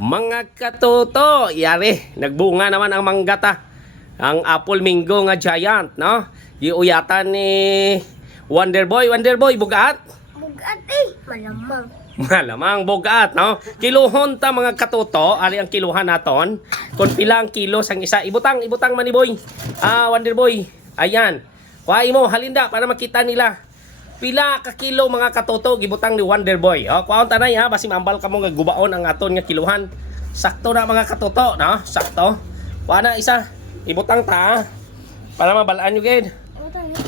Mga katuto, yari, nagbunga naman ang manggata. Ang apple mango nga giant, no? Giuyatan ni Wonder Boy, bugat. Bugat malamang. Malamang bugat, no? Kiluhon ta mga katuto, ari ang kiluhan naton. Kung pilang kilo sang isa, ibutang Manny Boy. Wonder Boy, ayan. Kuha mo, halinda para makita nila. Pila ka kilo mga katuto gibutang ni Wonder Boy. Kuhaon tanay ha, basi mambal ka mo nga gubaon ang aton nga kiluhan. Sakto na mga katuto, no? Sakto. Kuha na isa. Ibutang ta para mabalaan nyo gid.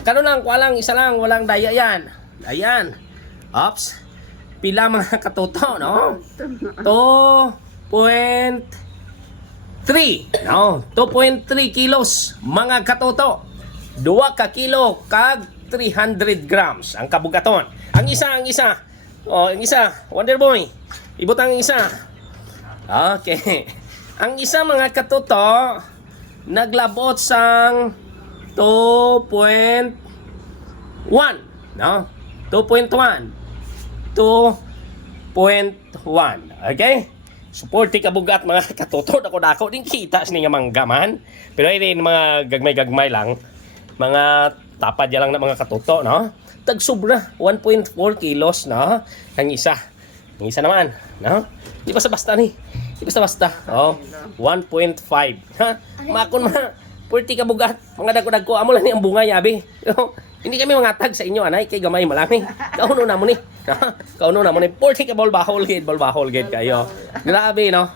Kano lang, kuha lang, isa lang, walang daya yan. Ayan. Ops. Pila mga katuto, no? 2.3, no? 2.3 kilos mga katuto. 2 ka kilo kag 300 grams ang kabugaton. Ang isa. Ang isa, Wonder Boy. Ibutang ang isa. Okay. Ang isa mga katuto, naglabot sang 2.1. No? 2.1. 2.1. Okay? Suporti kabugat mga katuto. Dako din kita sa nga manggaman. Pero ay mga gagmay lang. Mga tapad ya lang na mga katuto, no? Tagsubra 1.4 kilos, no? Ang isa naman, no? Di basta-basta ni. Di basta-basta. 1.5. Ha? Makon ma. Purti ka bugat. Mga dagko-dagko amo lang ni ang bunga yabi. Hindi kami mga tag sa inyo, anay kay gamay malami. Kauno na mo ni. Kauno na mo ni. Purti ka bol bahol gid kayo. Grabe, no?